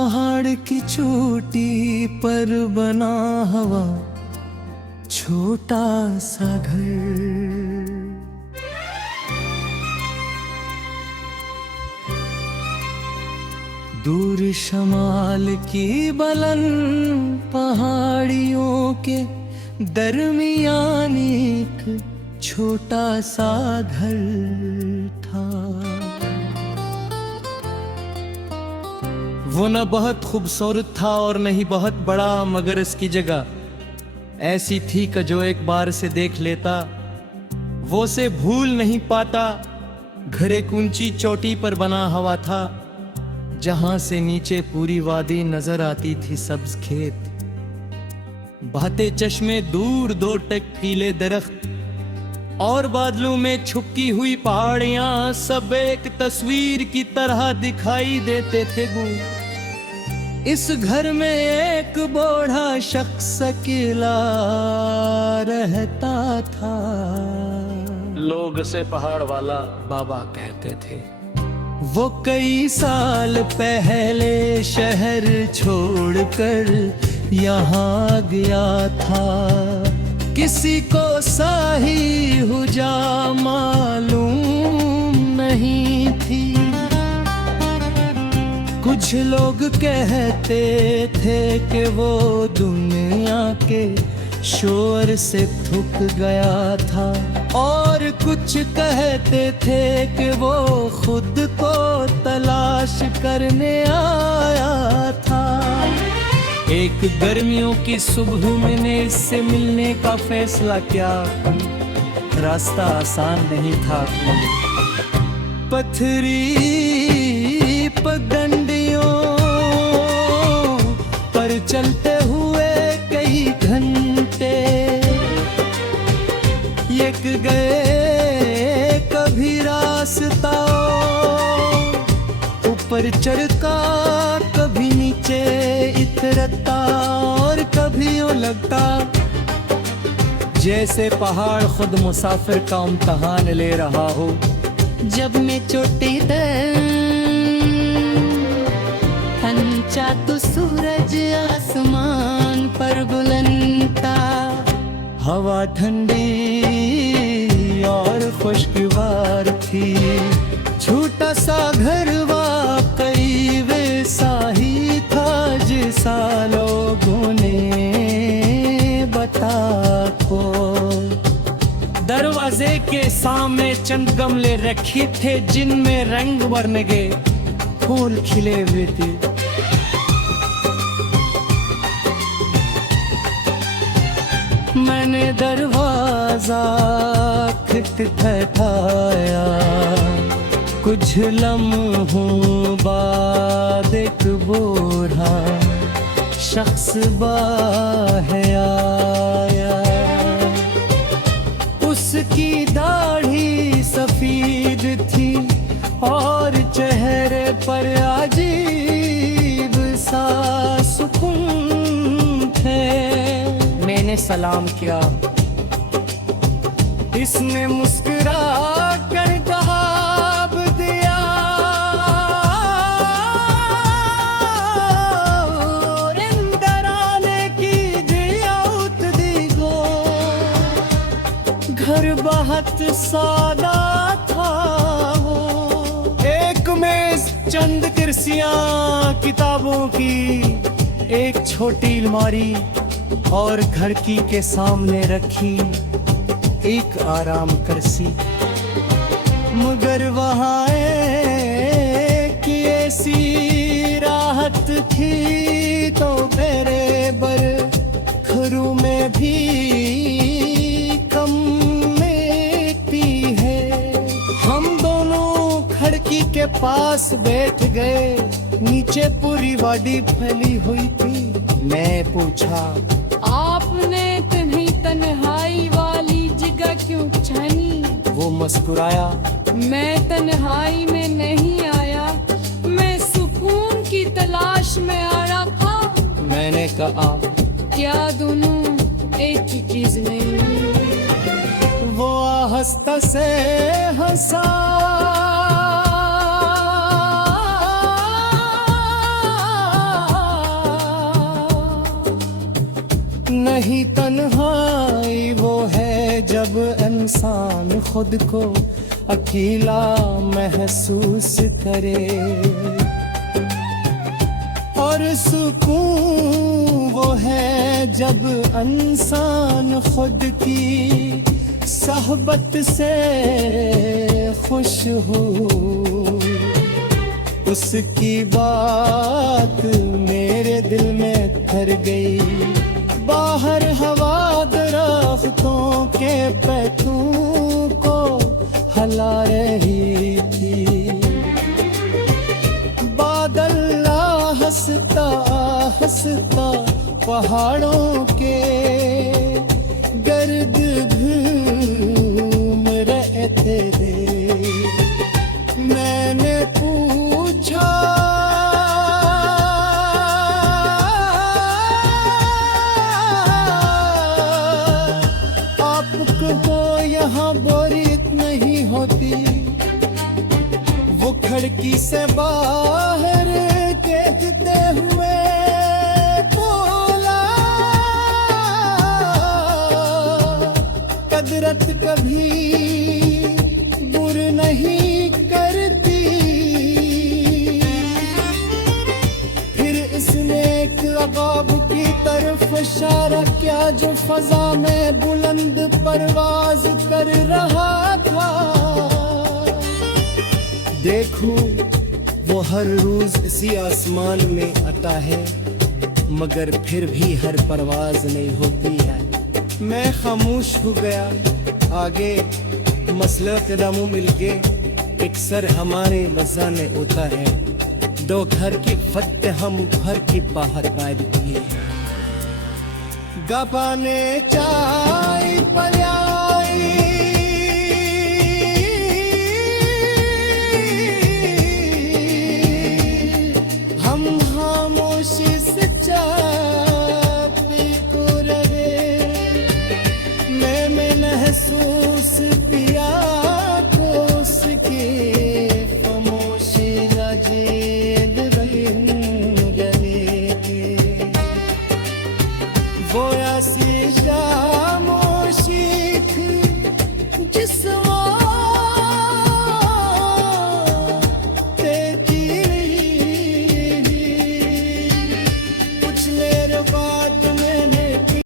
पहाड़ की चोटी पर बना हवा छोटा सा घर। दूर शमाल की बुलंद पहाड़ियों के दरमियान एक छोटा सा घर था। वो न बहुत खूबसूरत था और न ही बहुत बड़ा, मगर इसकी जगह ऐसी थी कि जो एक बार से देख लेता वो से भूल नहीं पाता। घर एक ऊंची चोटी पर बना हुआ था जहां से नीचे पूरी वादी नजर आती थी, सब्ज खेत, बहते चश्मे, दूर दूर तक पीले दरख्त और बादलों में छुपकी हुई पहाड़ियां, सब एक तस्वीर की तरह दिखाई देते थे। इस घर में एक बूढ़ा शख्स अकेला रहता था। लोग उसे पहाड़ वाला बाबा कहते थे। वो कई साल पहले शहर छोड़कर यहाँ गया था। किसी को सही हुजा मालूम नहीं थी। कुछ लोग कहते थे कि वो दुनिया के शोर से थक गया था, और कुछ कहते थे कि वो खुद को तलाश करने आया था। एक गर्मियों की सुबह मैंने इससे मिलने का फैसला किया। रास्ता आसान नहीं था, पथरी पगडंडियों पर चलते हुए कई घंटे एक गए। कभी रास्ता ऊपर चढ़ता, कभी नीचे इतरता, और कभी यूं लगता जैसे पहाड़ खुद मुसाफिर का इम्तिहान ले रहा हो। जब मैं चोटी पहुंचा तो सूरज आसमान पर बुलंद था। हवा ठंडी और खुशगवार थी। छोटा सा घर वाकई वैसा ही था जैसा लोगों ने बताया को। दरवाजे के सामने चंद गमले रखे थे जिनमें रंग बरंगे फूल खिले हुए थे। मैंने दरवाजा खटखटाया। कुछ लम्हों बाद एक बूढ़ा शख्स बाहर आया। उसकी दाढ़ी सफेद थी और चेहरे पर अजीब सा सुकून थे। मैंने सलाम किया। इसने मुस्कुरा कर जवाब दिया, अंदर आने की जियाउत दी गो। घर बहुत सादा था। एक मेज, चंद कुर्सियां, किताबों की एक छोटी अलमारी और खिड़की के सामने रखी एक आराम कुर्सी। मगर वहाँ की ऐसी राहत थी तो मेरे बरखरू में भी कम मिलती है। हम दोनों खिड़की के पास बैठ गए। नीचे पूरी वादी फैली हुई थी। मैं पूछा, आपने इतनी तन्हाई वाली जगह क्यों छानी? वो मुस्कुराया, मैं तन्हाई में नहीं आया, मैं सुकून की तलाश में आया था। मैंने कहा, क्या दोनों एक ही चीज नहीं? वो आहिस्ता से हंसा नहीं तन्हाई वो है जब इंसान खुद को अकेला महसूस करे, और सुकून वो है जब इंसान खुद की सहबत से खुश हो। उसकी बात मेरे दिल में ठहर गई, बाहर हवा दरख्तों के पैठों को हला रही थी। बादल हंसता हंसता पहाड़ों के गर्द घूम रहे थे। मैंने पूछा आपको यहाँ बोरियत नहीं होती? वो खिड़की से बाहर देखते हुए बोला, कुदरत कभी बुर नहीं करती। फिर इसने एक अगाब की तरफ इशारा किया जो फजा में बुलंद परवाज कर रहा था। देखो वो हर रोज इसी आसमान में आता है, मगर फिर भी हर परवाज नहीं होती है। मैं खामोश हो गया। आगे मसला कदमों मिलके एक सर हमारे मजाने होता है। दो घर की फतेह हम घर की बाहर गायब किए। गपाने चाय पलाई हम खामोशी से चापी को रहे। मैं महसूस पिया को उसके खामोशी नजीद गले के। वो ऐसी खामोशी थी जिस